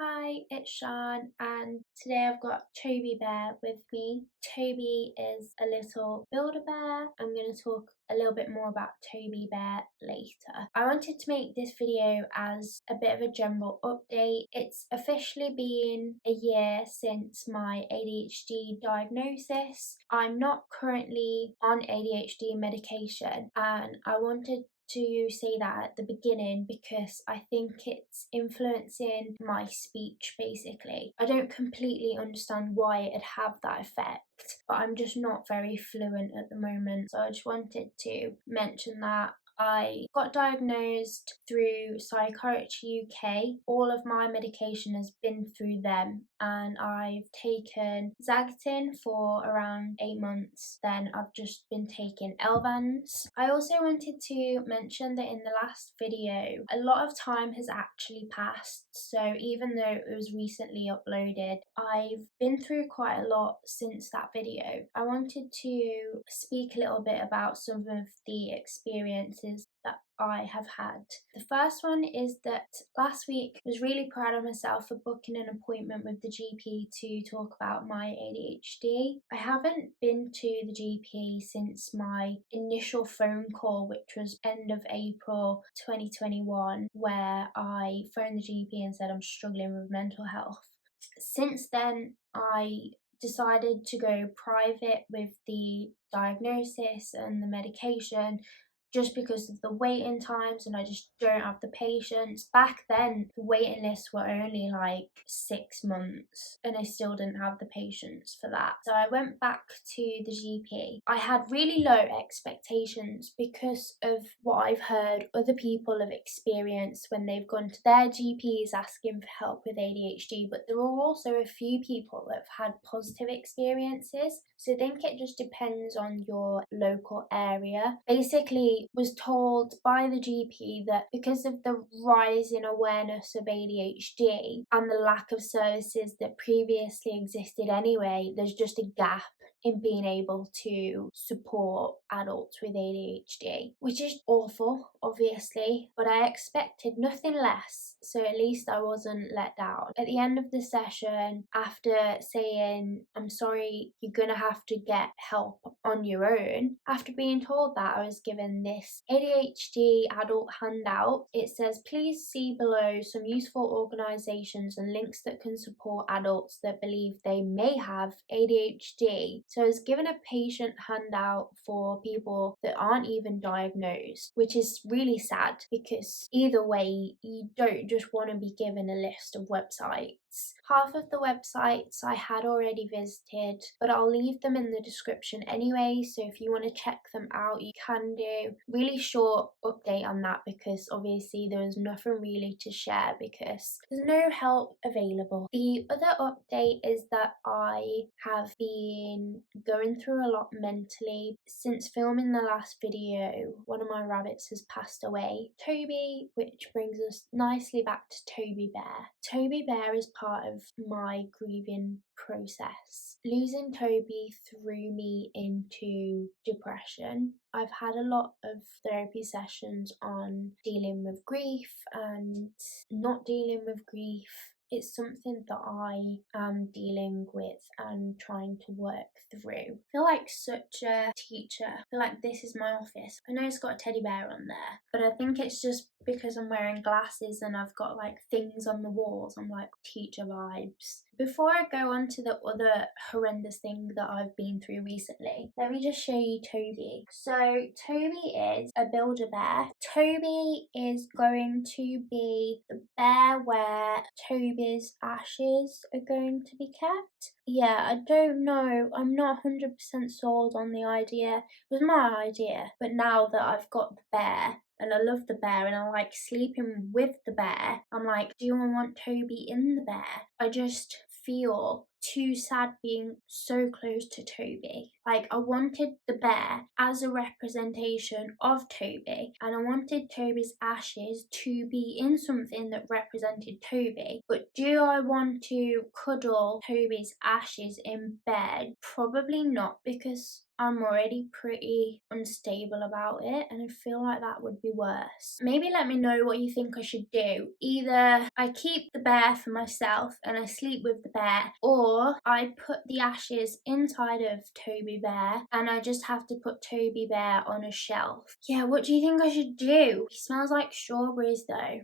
Hi, it's Sean, and today I've got Toby Bear with me. Toby is a little builder bear. I'm going to talk a little bit more about Toby Bear later. I wanted to make this video as a bit of a general update. It's officially been a year since my ADHD diagnosis. I'm not currently on ADHD medication, and I wanted to say that at the beginning because I think it's influencing my speech basically. I don't completely understand why it'd have that effect, but I'm just not very fluent at the moment, so I just wanted to mention that. I got diagnosed through Psychiatry UK. All of my medication has been through them, and I've taken Zagatin for around 8 months. Then I've just been taking Elvans. I also wanted to mention that in the last video, a lot of time has actually passed. So even though it was recently uploaded, I've been through quite a lot since that video. I wanted to speak a little bit about some of the experiences that I have had. The first one is that last week I was really proud of myself for booking an appointment with the GP to talk about my ADHD. I haven't been to the GP since my initial phone call, which was end of April 2021, where I phoned the GP and said I'm struggling with mental health. Since then, I decided to go private with the diagnosis and the medication just because of the waiting times, and I just don't have the patience. Back then, the waiting lists were only like 6 months, and I still didn't have the patience for that. So I went back to the GP. I had really low expectations because of what I've heard other people have experienced when they've gone to their GPs asking for help with ADHD, but there are also a few people that have had positive experiences. So I think it just depends on your local area. Basically, was told by the GP that because of the rise in awareness of ADHD and the lack of services that previously existed anyway, there's just a gap in being able to support adults with ADHD, which is awful, obviously, but I expected nothing less, so at least I wasn't let down. At the end of the session, after saying, I'm sorry, you're gonna have to get help on your own, after being told that, I was given this ADHD adult handout. It says, please see below some useful organisations and links that can support adults that believe they may have ADHD. So I was given a patient handout for people that aren't even diagnosed, which is really sad because either way, you don't just want to be given a list of websites. Half of the websites I had already visited, but I'll leave them in the description anyway, so if you want to check them out, you can do. Really short update on that because obviously there was nothing really to share because there's no help available. The other update is that I have been going through a lot mentally. Since filming the last video, one of my rabbits has passed away, Toby, which brings us nicely back to Toby Bear. Toby Bear is part of my grieving process. Losing Toby threw me into depression. I've had a lot of therapy sessions on dealing with grief and not dealing with grief. It's something that I am dealing with and trying to work through. I feel like such a teacher. I feel like this is my office. I know it's got a teddy bear on there, but I think it's just because I'm wearing glasses and I've got like things on the walls. I'm like teacher vibes. Before I go on to the other horrendous thing that I've been through recently, let me just show you Toby. So Toby is a builder bear. Toby is going to be the bear where Toby's ashes are going to be kept. Yeah, I don't know. I'm not 100% sold on the idea. It was my idea, but now that I've got the bear, and I love the bear and I like sleeping with the bear, I'm like, do I want Toby in the bear? I just feel too sad being so close to Toby. Like, I wanted the bear as a representation of Toby, and I wanted Toby's ashes to be in something that represented Toby. But do I want to cuddle Toby's ashes in bed? Probably not, because I'm already pretty unstable about it, and I feel like that would be worse. Maybe let me know what you think I should do. Either I keep the bear for myself and I sleep with the bear, or I put the ashes inside of Toby Bear and I just have to put Toby Bear on a shelf. Yeah, what do you think I should do? He smells like strawberries though,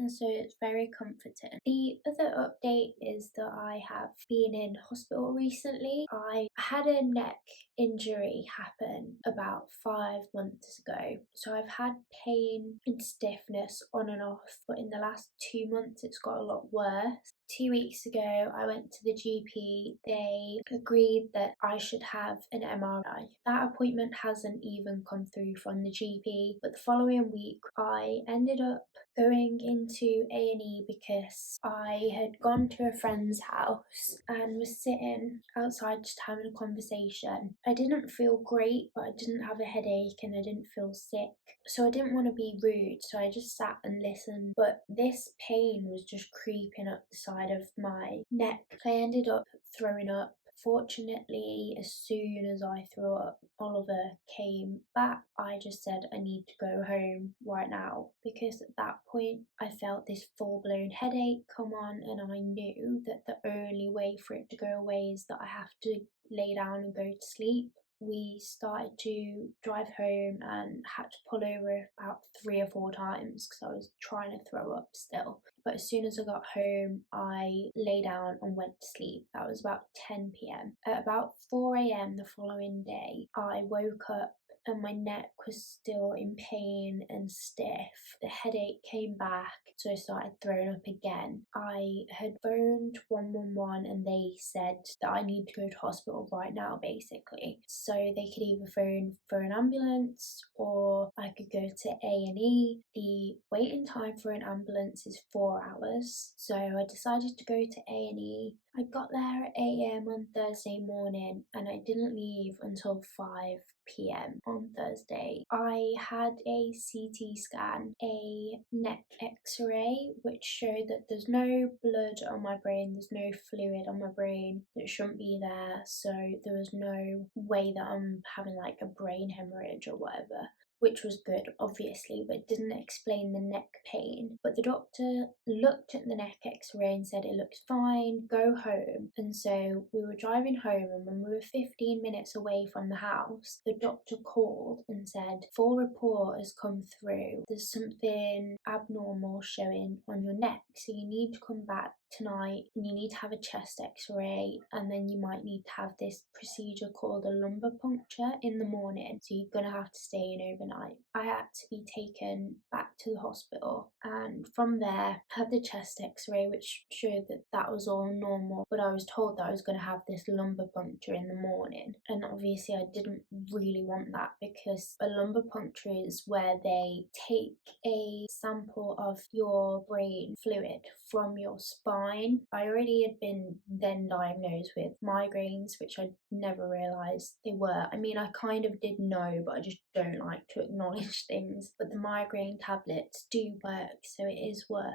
and so it's very comforting. The other update is that I have been in hospital recently. I had a neck injury happen about 5 months ago, so I've had pain and stiffness on and off, but in the last 2 months it's got a lot worse. 2 weeks ago, I went to the GP. They agreed that I should have an MRI. That appointment hasn't even come through from the GP, but the following week I ended up going into A&E because I had gone to a friend's house and was sitting outside just having a conversation. I didn't feel great, but I didn't have a headache and I didn't feel sick. So I didn't want to be rude, so I just sat and listened. But this pain was just creeping up the side of my neck. I ended up throwing up. Fortunately, as soon as I threw up, Oliver came back. I just said I need to go home right now, because at that point I felt this full-blown headache come on, and I knew that the only way for it to go away is that I have to lay down and go to sleep. We started to drive home and had to pull over about 3 or 4 times because I was trying to throw up still. But as soon as I got home, I lay down and went to sleep. That was about 10 p.m. At about 4 a.m. the following day, I woke up and my neck was still in pain and stiff. The headache came back, so I started throwing up again. I had phoned 111 and they said that I need to go to hospital right now, basically. So they could either phone for an ambulance or I could go to A&E. The waiting time for an ambulance is 4 hours, so I decided to go to A&E. I got there at 8 a.m. on Thursday morning and I didn't leave until 5 p.m. on Thursday. I had a CT scan, a neck x-ray, which showed that there's no blood on my brain, there's no fluid on my brain that shouldn't be there, so there was no way that I'm having like a brain hemorrhage or whatever, which was good, obviously, but it didn't explain the neck pain. But the doctor looked at the neck x-ray and said it looks fine, go home. And so we were driving home, and when we were 15 minutes away from the house, the doctor called and said, full report has come through. There's something abnormal showing on your neck, so you need to come back tonight and you need to have a chest x-ray, and then you might need to have this procedure called a lumbar puncture in the morning, so you're gonna have to stay in overnight. I had to be taken back to the hospital, and from there had the chest x-ray, which showed that that was all normal, but I was told that I was going to have this lumbar puncture in the morning, and obviously I didn't really want that, because a lumbar puncture is where they take a sample of your brain fluid from your spine. I already had been then diagnosed with migraines, which I never realised they were. I mean, I kind of did know, but I just don't like to acknowledge things. But the migraine tablets do work, so it is worth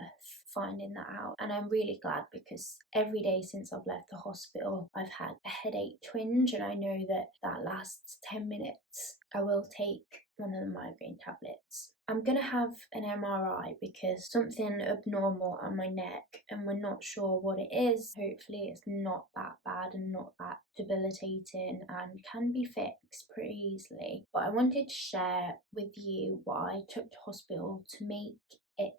finding that out. And I'm really glad, because every day since I've left the hospital, I've had a headache twinge, and I know that that lasts 10 minutes. I will take one of the migraine tablets. I'm gonna have an MRI because something abnormal on my neck, and we're not sure what it is. Hopefully it's not that bad and not that debilitating and can be fixed pretty easily. But I wanted to share with you what I took to hospital to make it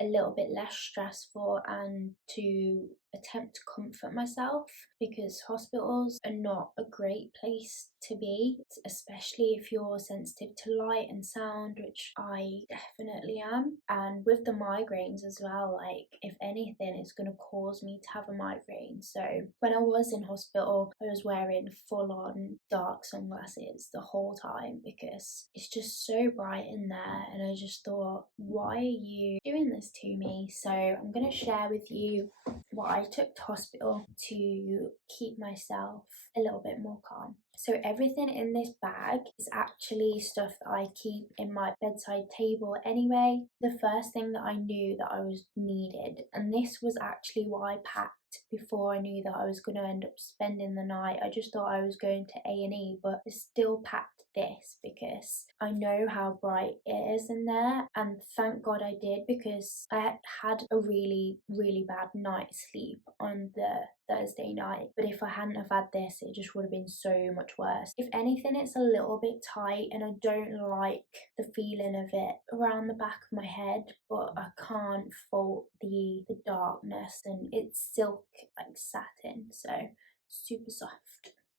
a little bit less stressful and to attempt to comfort myself, because hospitals are not a great place to be, especially if you're sensitive to light and sound, which I definitely am. And with the migraines as well, like if anything, it's going to cause me to have a migraine. So when I was in hospital, I was wearing full on dark sunglasses the whole time because it's just so bright in there, and I just thought, why are you doing this to me? So I'm going to share with you what I took to hospital to keep myself a little bit more calm. So everything in this bag is actually stuff that I keep in my bedside table anyway. The first thing that I knew that I was needed, and this was actually what I packed before I knew that I was going to end up spending the night. I just thought I was going to A&E, but I still packed this because I know how bright it is in there, and thank God I did, because I had a really bad night's sleep on the Thursday night. But if I hadn't have had this, it just would have been so much worse. If anything, it's a little bit tight and I don't like the feeling of it around the back of my head, but I can't fault the darkness, and it's silk like satin, so super soft.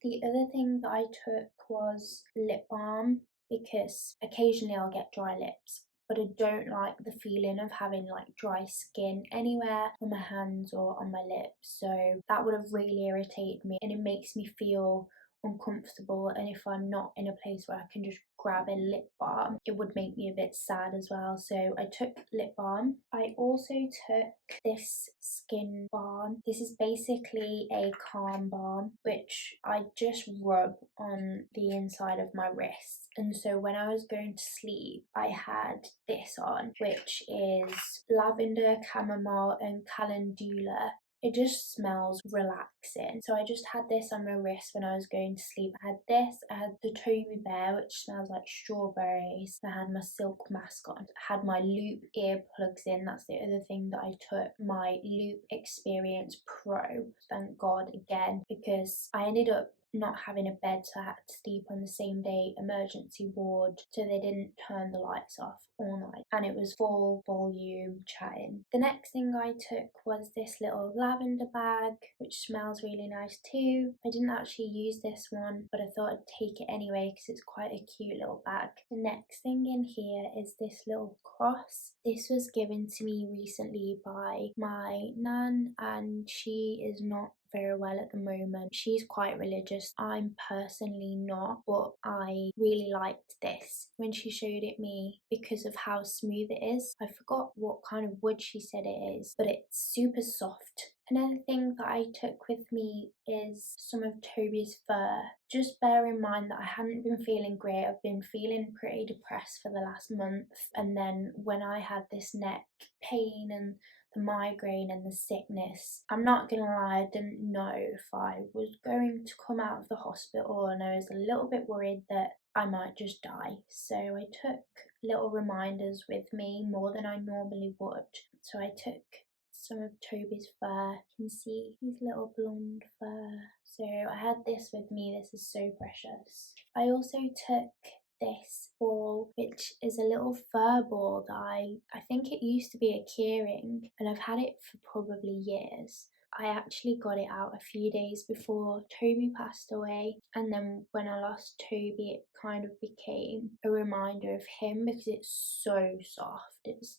The other thing that I took was lip balm, because occasionally I'll get dry lips, but I don't like the feeling of having like dry skin anywhere on my hands or on my lips. So that would have really irritated me, and it makes me feel uncomfortable. And if I'm not in a place where I can just grab a lip balm, it would make me a bit sad as well. So I took lip balm. I also took this skin balm. This is basically a calm balm which I just rub on the inside of my wrist. And so when I was going to sleep, I had this on, which is lavender, chamomile and calendula. It just smells relaxing. So I just had this on my wrist when I was going to sleep. I had this, I had the Toby Bear, which smells like strawberries. I had my silk mask on. I had my Loop earplugs in. That's the other thing that I took. My Loop Experience Pro. Thank God again, because I ended up not having a bed, so I had to sleep on the same day emergency ward, so they didn't turn the lights off all night, and it was full volume chatting. The next thing I took was this little lavender bag, which smells really nice too. I didn't actually use this one, but I thought I'd take it anyway because it's quite a cute little bag. The next thing in here is this little cross. This was given to me recently by my nan, and she is not very well at the moment. She's quite religious. I'm personally not, but I really liked this when she showed it me because of how smooth it is. I forgot what kind of wood she said it is, but it's super soft. Another thing that I took with me is some of Toby's fur. Just bear in mind that I hadn't been feeling great. I've been feeling pretty depressed for the last month, and then when I had this neck pain and the migraine and the sickness, I'm not gonna lie, I didn't know if I was going to come out of the hospital, and I was a little bit worried that I might just die. So I took little reminders with me, more than I normally would. So I took some of Toby's fur. You can see his little blonde fur. So I had this with me. This is so precious. I also took this ball, which is a little fur ball that I think it used to be a keyring, and I've had it for probably years. I actually got it out a few days before Toby passed away, and then when I lost Toby, it kind of became a reminder of him because it's so soft. It's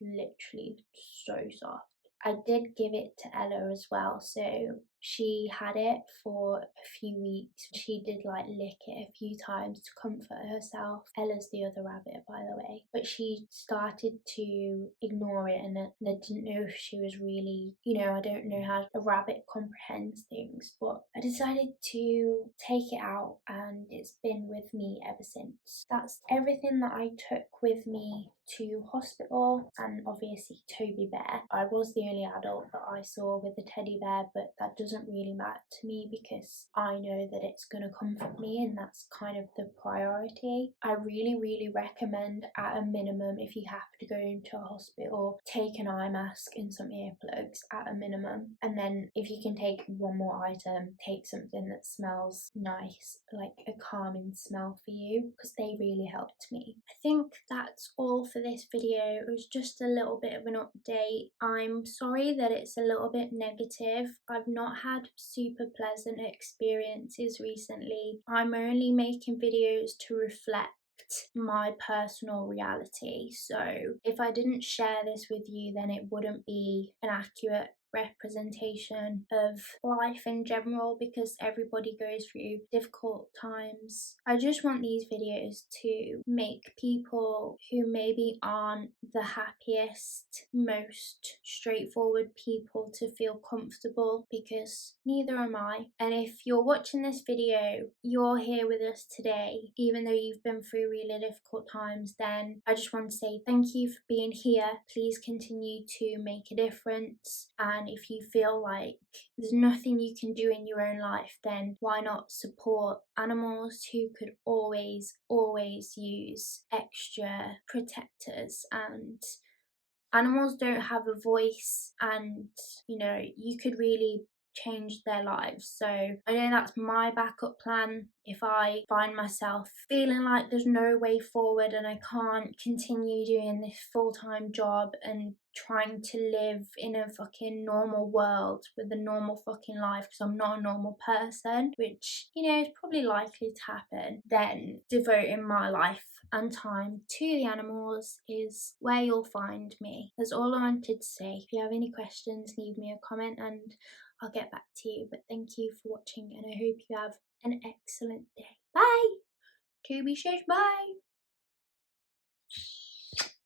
literally so soft. I did give it to Ella as well, so she had it for a few weeks. She did like lick it a few times to comfort herself. Ella's the other rabbit, by the way, but she started to ignore it, and I didn't know if she was really, I don't know how a rabbit comprehends things, but I decided to take it out, and it's been with me ever since. That's everything that I took with me to hospital, and obviously Toby Bear. I was the only adult that I saw with a teddy bear, but that doesn't really matter to me because I know that it's going to comfort me, and that's kind of the priority. I really recommend, at a minimum, if you have to go into a hospital, take an eye mask and some earplugs at a minimum, and then if you can take one more item, take something that smells nice, like a calming smell for you, because they really helped me. I think that's all for this video. It was just a little bit of an update. I'm sorry that it's a little bit negative. I've not had super pleasant experiences recently. I'm only making videos to reflect my personal reality, so if I didn't share this with you, then it wouldn't be an accurate representation of life in general, because everybody goes through difficult times. I just want these videos to make people who maybe aren't the happiest, most straightforward people to feel comfortable, because neither am I. And if you're watching this video, you're here with us today, even though you've been through really difficult times, then I just want to say thank you for being here. Please continue to make a difference. And if you feel like there's nothing you can do in your own life, then why not support animals who could always use extra protectors. And animals don't have a voice, and you could really change their lives. So I know that's my backup plan if I find myself feeling like there's no way forward and I can't continue doing this full-time job and trying to live in a fucking normal world with a normal fucking life, because I'm not a normal person, which is probably likely to happen. Then devoting my life and time to the animals is where you'll find me. That's all I wanted to say. If you have any questions, leave me a comment and I'll get back to you. But thank you for watching, and I hope you have an excellent day. Bye! Toby says bye!